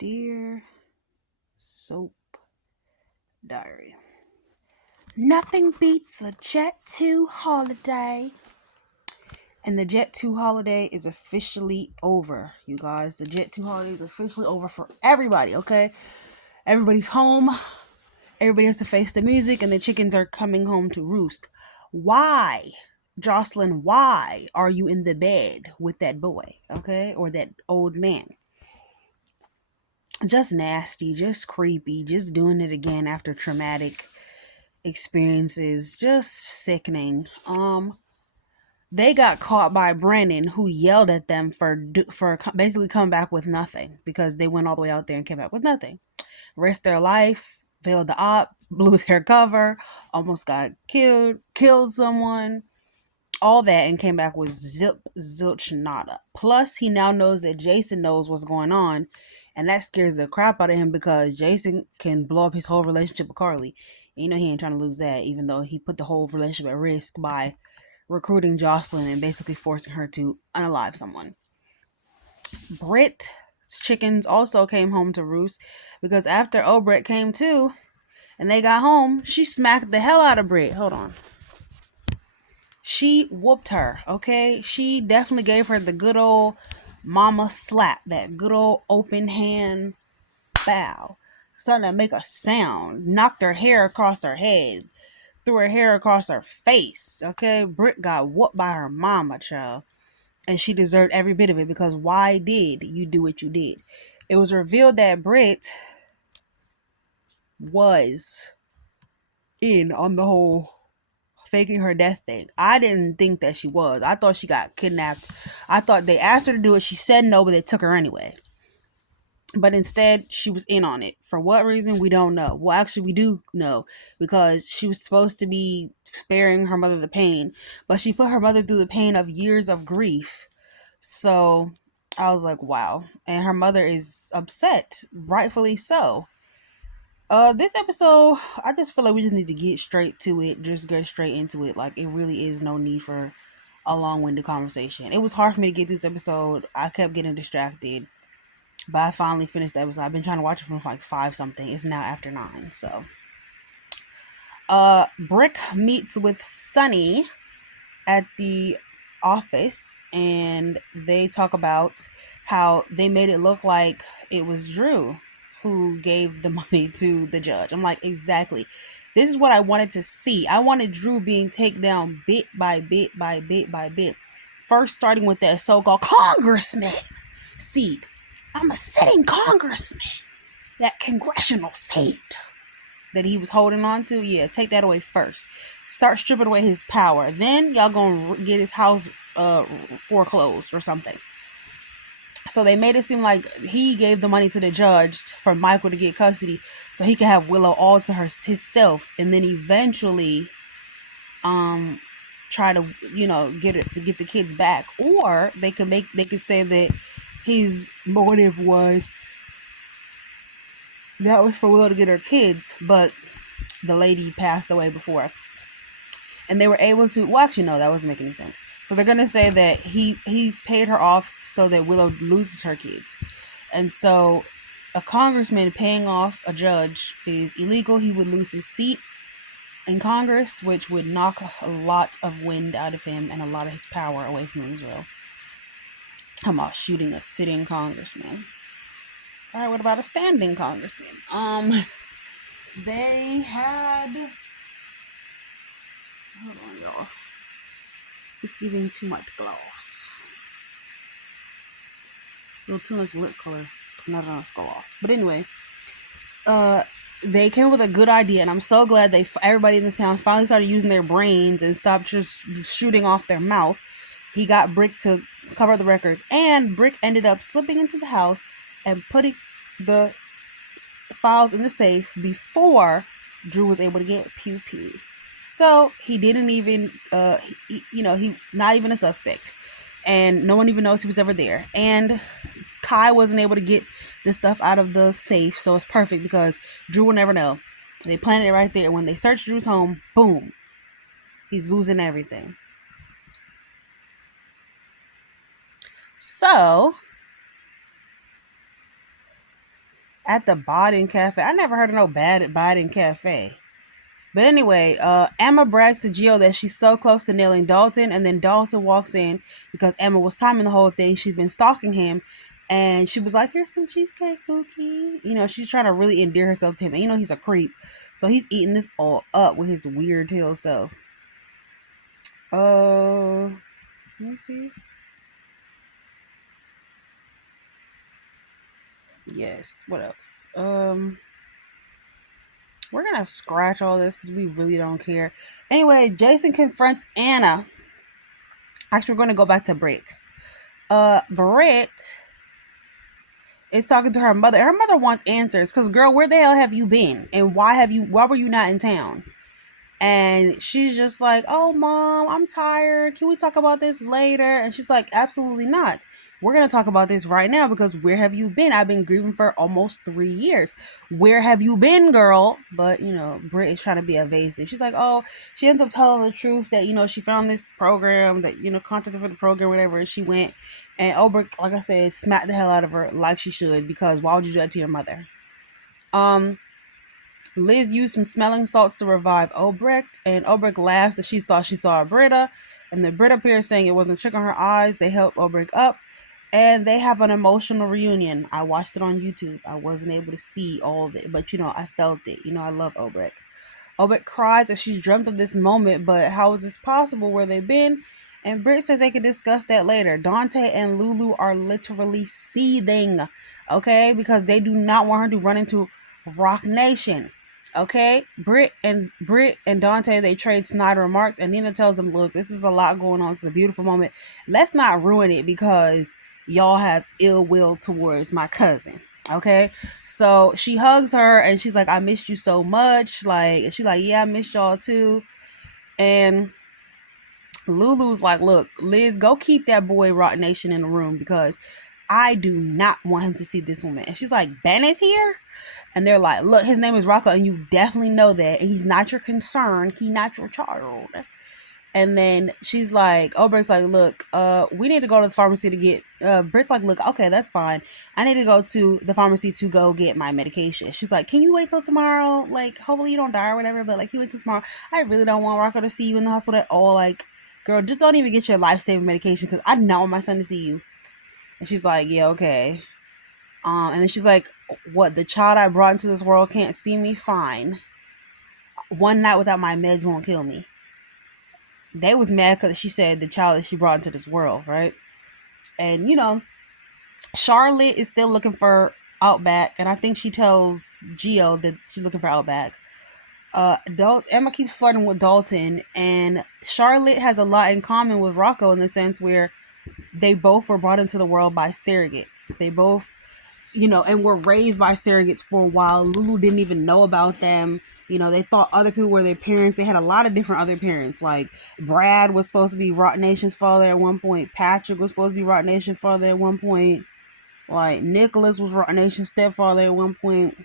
Dear Soap Diary. Nothing beats a Jet 2 holiday. And the Jet 2 holiday is officially over, you guys. The Jet 2 holiday is officially over for everybody, okay? Everybody's home. Everybody has to face the music, and the chickens are coming home to roost. Why, Jocelyn, why are you in the bed with that boy, okay? Or that old man? Just nasty, just creepy, just doing it again after traumatic experiences, just sickening. They got caught by Brandon, who yelled at them for basically coming back with nothing because they went all the way out there and came back with nothing. Risked their life, failed the op, blew their cover, almost got killed someone, all that, and came back with zilch nada. Plus, he now knows that Jason knows what's going on, and that scares the crap out of him because Jason can blow up his whole relationship with Carly. And he ain't trying to lose that, even though he put the whole relationship at risk by recruiting Jocelyn and basically forcing her to unalive someone. Britt's chickens also came home to roost because after OBRECHT came too and they got home, she smacked the hell out of Britt. Hold on. She whooped her, okay? She definitely gave her the good old mama slap, that good old open hand bow. Something that make a sound. Knocked her hair across her head. Threw her hair across her face, okay? Britt got whooped by her mama, child. And she deserved every bit of it because why did you do what you did? It was revealed that Britt was in on the whole faking her death thing. I didn't think that she was. I thought she got kidnapped. I thought they asked her to do it. She said no, but they took her anyway. But instead, she was in on it. For what reason, we don't know. Well, actually, we do know because she was supposed to be sparing her mother the pain, but she put her mother through the pain of years of grief. So I was like, wow. And her mother is upset, rightfully so. This episode, I just feel like we just need to get straight to it. Just go straight into it. Like, it really is no need for a long-winded conversation. It was hard for me to get this episode. I kept getting distracted. But I finally finished the episode. I've been trying to watch it from like 5 something. It's now after 9. So Brick meets with Sunny at the office and they talk about how they made it look like it was Drew who gave the money to the judge. I'm like, exactly. This is what I wanted to see. I wanted Drew being taken down bit by bit by bit by bit. First starting with that so-called congressman seat. I'm a sitting congressman. That congressional seat that he was holding on to. Yeah, take that away first. Start stripping away his power. Then y'all gonna get his house foreclosed or something. So they made it seem like he gave the money to the judge for Michael to get custody so he could have Willow all to himself, and then eventually try to get the kids back. Or they could say that his motive was that was for Willow to get her kids, but the lady passed away before. And they were able to, well, actually, no, that wasn't making any sense. So they're going to say that he's paid her off so that Willow loses her kids. And so a congressman paying off a judge is illegal. He would lose his seat in Congress, which would knock a lot of wind out of him and a lot of his power away from him as well. How about shooting a sitting congressman? All right, what about a standing congressman? They had... Hold on, y'all. It's giving too much gloss. A little too much lip color. Not enough gloss. But anyway, they came up with a good idea, and I'm so glad everybody in this town finally started using their brains and stopped just shooting off their mouth. He got Brick to cover the records, and Brick ended up slipping into the house and putting the files in the safe before Drew was able to get pew-pewed. So he didn't even, he's not even a suspect. And no one even knows he was ever there. And Kai wasn't able to get this stuff out of the safe. So it's perfect because Drew will never know. They planted it right there. When they search Drew's home, boom. He's losing everything. So at the Biden Cafe. I never heard of no bad at Biden Cafe. But anyway, Emma brags to Gio that she's so close to nailing Dalton, and then Dalton walks in because Emma was timing the whole thing. She's been stalking him, and she was like, "Here's some cheesecake, Bookie." You know, she's trying to really endear herself to him. And you know, he's a creep, so he's eating this all up with his weird tail self. Let me see. Yes. What else? We're gonna scratch all this because we really don't care. Anyway, Jason confronts Anna. Actually, we're gonna go back to Britt. Britt is talking to her mother. Her mother wants answers because, girl, where the hell have you been? And why were you not in town? And she's just like, "Oh, Mom, I'm tired. Can we talk about this later?" And she's like, "Absolutely not. We're going to talk about this right now because where have you been? I've been grieving for almost 3 years. Where have you been, girl?" But, you know, Britt is trying to be evasive. She's like, "Oh," she ends up telling the truth that, you know, she found this program that, you know, contacted for the program, whatever. And she went, and Obrecht, like I said, smacked the hell out of her like she should, because why would you do that to your mother? Liz used some smelling salts to revive Obrecht, and Obrecht laughs that she thought she saw a Britta, and the Britta appears saying it wasn't trick on her eyes. They help Obrecht up, and they have an emotional reunion. I watched it on YouTube. I wasn't able to see all of it, but, you know, I felt it. You know, I love Obrecht. Obrecht cries that she dreamt of this moment, but how is this possible? Where they've been? And Britt says they could discuss that later. Dante and Lulu are literally seething, okay? Because they do not want her to run into Rock Nation. Okay, Britt and Dante, they trade snide remarks, and Nina tells them, "Look, this is a lot going on. It's a beautiful moment. Let's not ruin it because y'all have ill will towards my cousin." Okay, so she hugs her and she's like, "I missed you so much." Like, and she's like, "Yeah, I missed y'all too." And Lulu's like, "Look, Liz, go keep that boy Rock Nation in the room because I do not want him to see this woman." And she's like, "Ben is here?" And they're like, "Look, his name is Rocco, and you definitely know that. And he's not your concern. He's not your child." And then she's like, Obrecht's like, "Look, we need to go to the pharmacy to get," Britt's like, "Look, okay, that's fine. I need to go to the pharmacy to go get my medication." She's like, "Can you wait till tomorrow? Like, hopefully you don't die or whatever, but, like, you wait till tomorrow. I really don't want Rocco to see you in the hospital at all. Like, girl, just don't even get your life-saving medication because I do not want my son to see you." And she's like, "Yeah, okay." And then she's like, "What, the child I brought into this world can't see me? Fine. One night without my meds won't kill me." They was mad because she said the child that she brought into this world, right? And, you know, Charlotte is still looking for Outback, and I think she tells Gio that she's looking for Outback. Emma keeps flirting with Dalton, and Charlotte has a lot in common with Rocco in the sense where they both were brought into the world by surrogates. They both, you know, and were raised by surrogates for a while. Lulu didn't even know about them. You know, they thought other people were their parents. They had a lot of different other parents. Like, Brad was supposed to be Rock Nation's father at one point. Patrick was supposed to be Rock Nation's father at one point. Like, Nicholas was Rock Nation's stepfather at one point.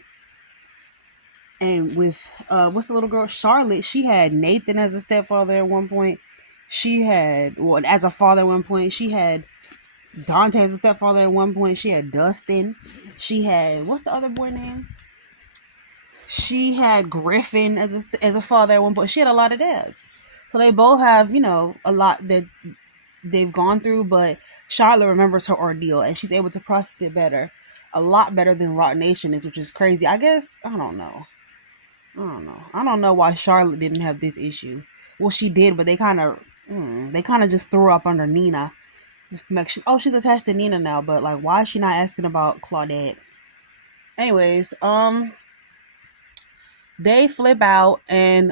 And with, what's the little girl? Charlotte, she had Nathan as a stepfather at one point. She had, well, as a father at one point. She had Dante as a stepfather at one point. She had Dustin. She had, what's the other boy name? She had Griffin as a father at one point. She had a lot of dads. So they both have, you know, a lot that they've gone through, but Charlotte remembers her ordeal and she's able to process it better. A lot better than Rock Nation is, which is crazy. I guess, I don't know. I don't know why Charlotte didn't have this issue. Well, she did, but they kind of just threw up under Nina. She's attached to Nina now, but, like, why is she not asking about Claudette? Anyways, they flip out and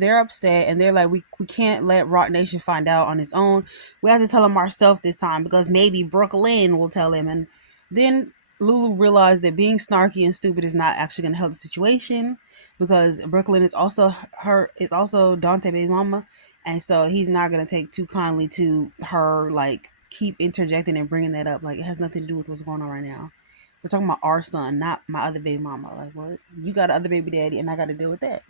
they're upset and they're like, we can't let Rock Nation find out on his own. We have to tell him ourselves this time because maybe Brooklyn will tell him. And then Lulu realized that being snarky and stupid is not actually going to help the situation because Brooklyn is also Dante baby mama, and so he's not going to take too kindly to her, like, keep interjecting and bringing that up. Like, it has nothing to do with what's going on right now. We're talking about our son, not my other baby mama. Like, what? You got another baby daddy, and I got to deal with that.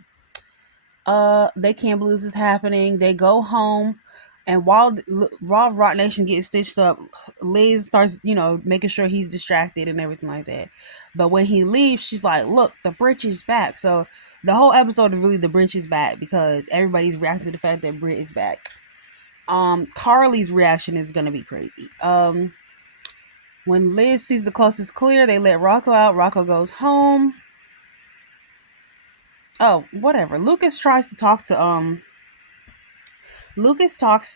They can't believe this is happening. They go home. And while Rock Nation gets stitched up, Liz starts, making sure he's distracted and everything like that. But when he leaves, she's like, "Look, the bridge is back." So the whole episode is really the bridge is back because everybody's reacting to the fact that Britt is back. Carly's reaction is gonna be crazy. When Liz sees the coast is clear, they let Rocco out. Rocco goes home. Oh, whatever. Lucas talks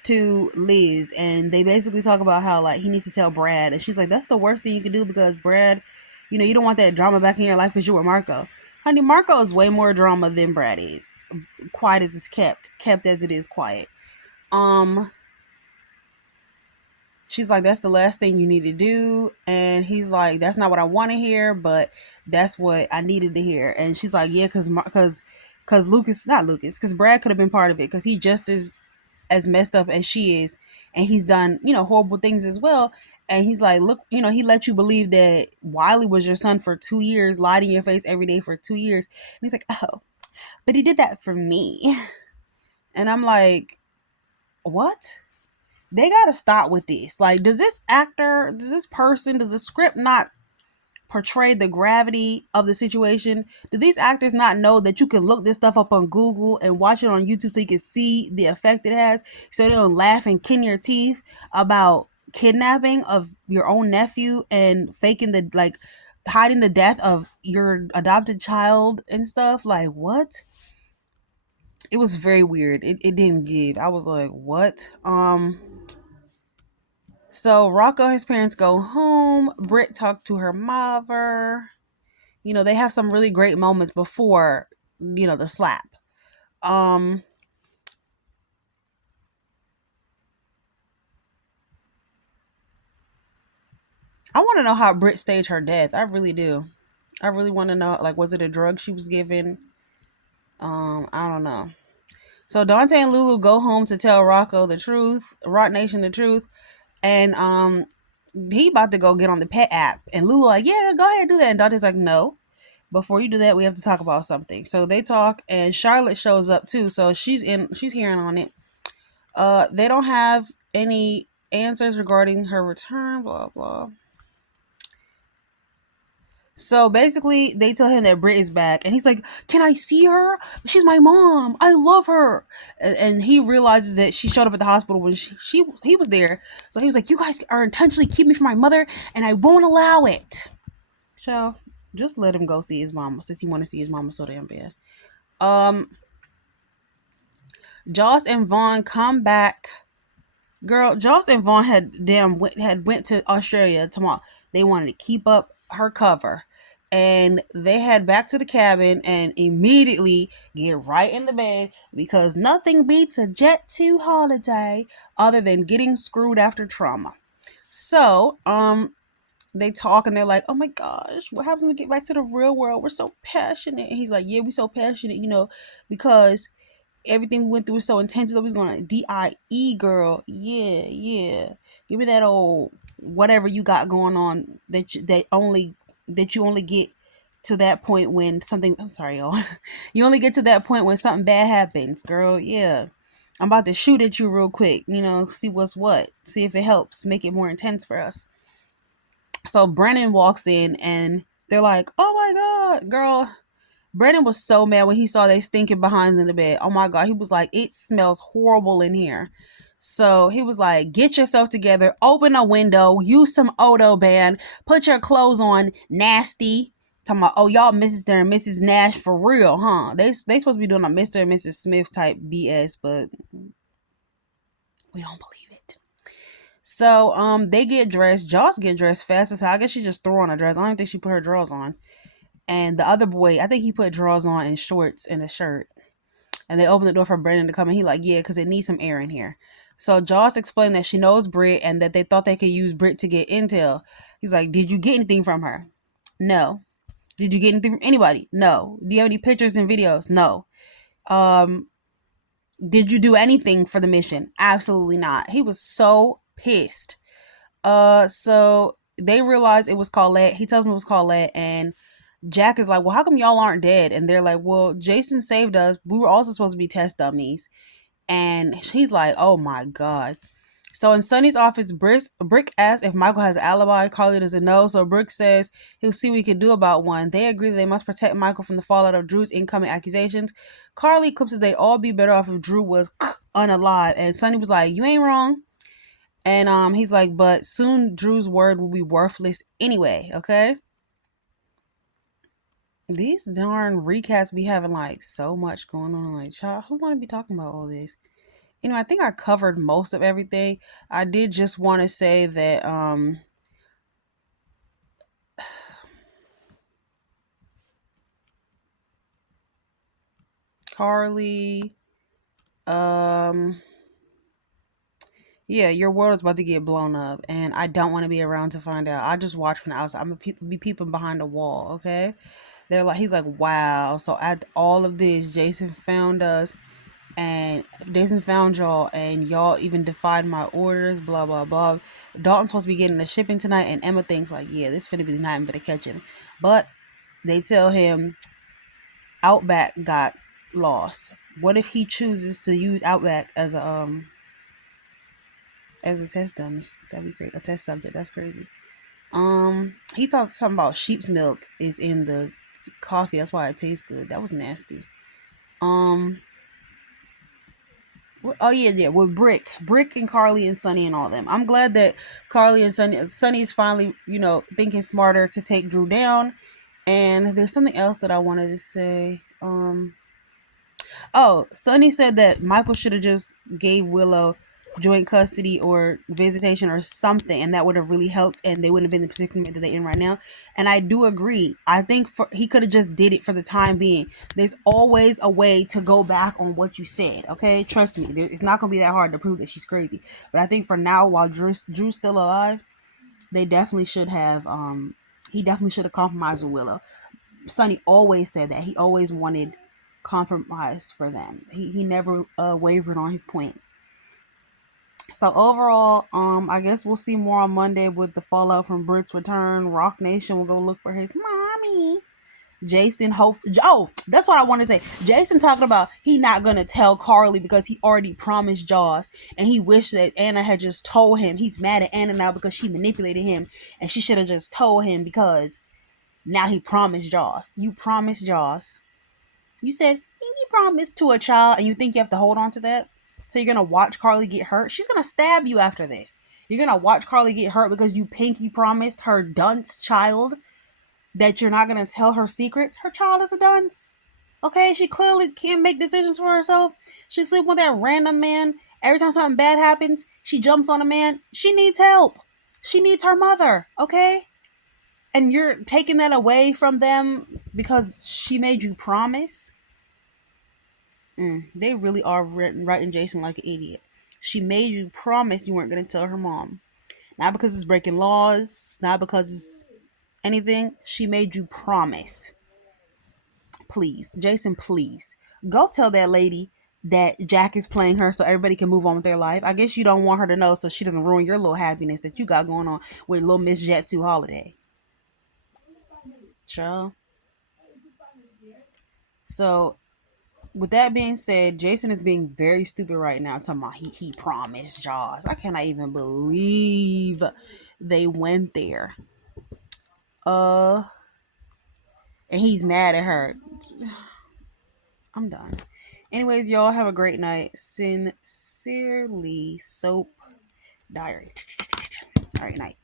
to Liz, and they basically talk about how, like, he needs to tell Brad, and she's like, "That's the worst thing you can do because Brad, you don't want that drama back in your life because you're with Marco." Honey, Marco is way more drama than Brad is. Quiet as it's kept as it is quiet. She's like, "That's the last thing you need to do," and he's like, "That's not what I want to hear, but that's what I needed to hear." And she's like, "Yeah, because Lucas, not Lucas, because Brad could have been part of it because he just as messed up as she is, and he's done horrible things as well." And he's like, "Look, he let you believe that Wiley was your son for 2 years, lied in your face every day for 2 years." And he's like, "Oh, but he did that for me." And I'm like, "What?" They gotta stop with this. Like, does the script not portray the gravity of the situation? Do these actors not know that you can look this stuff up on Google and watch it on YouTube so you can see the effect it has, so they don't laugh and kin your teeth about kidnapping of your own nephew and faking hiding the death of your adopted child and stuff? Like, what? It was very weird. It didn't give. I was like, what? So Rocco and his parents go home. Britt talked to her mother. They have some really great moments before, the slap. I want to know how Britt staged her death. I really do. I really want to know, like, was it a drug she was given? I don't know. So Dante and Lulu go home to tell Rocco the truth, Rock Nation the truth, and he about to go get on the pet app, and Lulu like, "Yeah, go ahead, do that." And Dante's like, "No. Before you do that, we have to talk about something." So they talk, and Charlotte shows up too. So she's hearing on it. They don't have any answers regarding her return, blah blah. So basically, they tell him that Britt is back, and he's like, "Can I see her? She's my mom. I love her." And he realizes that she showed up at the hospital when he was there. So he was like, "You guys are intentionally keeping me from my mother, and I won't allow it." So just let him go see his mama, since he want to see his mama so damn bad. Joss and Vaughn come back. Girl, Joss and Vaughn went to Australia tomorrow. They wanted to keep up her cover. And they head back to the cabin and immediately get right in the bed because nothing beats a Jet 2 holiday other than getting screwed after trauma. So, they talk and they're like, "Oh my gosh, what happens when we get back to the real world? We're so passionate." And he's like, "Yeah, we're so passionate, because everything we went through was so intense. So we're going to DIE, girl. Yeah, yeah. Give me that old whatever you got going on that you only get to that point when something. I'm sorry, y'all. You only get to that point when something bad happens, girl. Yeah. I'm about to shoot at you real quick. See what's what. See if it helps make it more intense for us." So Brennan walks in and they're like, "Oh my God, girl." Brennan was so mad when he saw they stinking behinds in the bed. Oh my God. He was like, "It smells horrible in here." So he was like, "Get yourself together, open a window, use some Odo band, put your clothes on, nasty." Talking about, "Oh, y'all Mrs. and Mrs. Nash for real, huh?" They supposed to be doing a Mr. and Mrs. Smith type BS, but we don't believe it. So they get dressed. Joss get dressed fast as hell. I guess she just threw on a dress. I don't think she put her drawers on. And the other boy, I think he put drawers on and shorts and a shirt. And they open the door for Brendan to come in. He like, "Yeah, because it needs some air in here." So Joss explained that she knows Britt and that they thought they could use Britt to get intel. He's like, "Did you get anything from her?" "No." "Did you get anything from anybody?" "No." "Do you have any pictures and videos?" "No." Um, "Did you do anything for the mission?" "Absolutely not." He was so pissed. So they realized it was Colette. He tells them it was Colette, and Jack is like, "Well, how come y'all aren't dead?" And they're like, "Well, Jason saved us. We were also supposed to be test dummies." And he's like, oh my God. So in Sonny's office, Brick asks if Michael has an alibi. Carly doesn't know, so Brick says he'll see what he can do about one. They agree that they must protect Michael from the fallout of Drew's incoming accusations. Carly quips that they'd all be better off if Drew was unalive, and Sonny was like, you ain't wrong. And he's like, but soon Drew's word will be worthless anyway, okay? These darn recaps be having like so much going on. Like, child, who want to be talking about all this? I think I covered most of everything. I did just want to say that Carly, yeah, your world is about to get blown up, and I don't want to be around to find out. I just watch from the outside. I'm gonna be peeping behind the wall, okay? He's like, wow. So at all of this, Jason found us, and Jason found y'all, and y'all even defied my orders, blah blah blah. Dalton's supposed to be getting the shipping tonight, and Emma thinks like, yeah, this finna be the night I'm gonna catch him. But they tell him Outback got lost. What if he chooses to use Outback as a test dummy? That'd be great. A test subject. That's crazy. He talks something about sheep's milk is in the coffee. That's why it tastes good. That was nasty. Oh yeah, with Brick and Carly and Sonny and all them. I'm glad that Carly and Sonny's finally, thinking smarter to take Drew down. And there's something else that I wanted to say. Oh, Sonny said that Michael should have just gave Willow joint custody or visitation or something, and that would have really helped, and they wouldn't have been in the predicament that they're in right now. And I do agree. I think he could have just did it for the time being. There's always a way to go back on what you said. Okay, trust me. It's not gonna be that hard to prove that she's crazy. But I think for now, while Drew's still alive, they definitely should have. He definitely should have compromised with Willow. Sonny always said that he always wanted compromise for them. He never wavered on his point. So overall, I guess we'll see more on Monday with the fallout from Britt's return. Rock Nation will go look for his mommy. Jason that's what I want to say. Jason talking about he not gonna tell Carly because he already promised Joss, and he wished that Anna had just told him. He's mad at Anna now because she manipulated him, and she should have just told him because now he promised Joss. You promised Joss. You said you promised to a child, and you think you have to hold on to that? So you're gonna watch Carly get hurt? She's gonna stab you after this. You're gonna watch Carly get hurt because you pinky promised her dunce child that you're not gonna tell her secrets. Her child is a dunce. Okay, she clearly can't make decisions for herself. She sleep with that random man. Every time something bad happens, she jumps on a man. She needs help. She needs her mother. Okay, and you're taking that away from them because she made you promise. They really are writing Jason like an idiot. She made you promise you weren't going to tell her mom. Not because it's breaking laws, not because it's anything. She made you promise. Please, Jason, please. Go tell that lady that Jack is playing her so everybody can move on with their life. I guess you don't want her to know so she doesn't ruin your little happiness that you got going on with little Miss Jet 2 Holiday. Ciao. So with that being said, Jason is being very stupid right now. Talking about he promised Jaws. I cannot even believe they went there. And he's mad at her. I'm done. Anyways, y'all have a great night. Sincerely, Soap Diary. All right, night.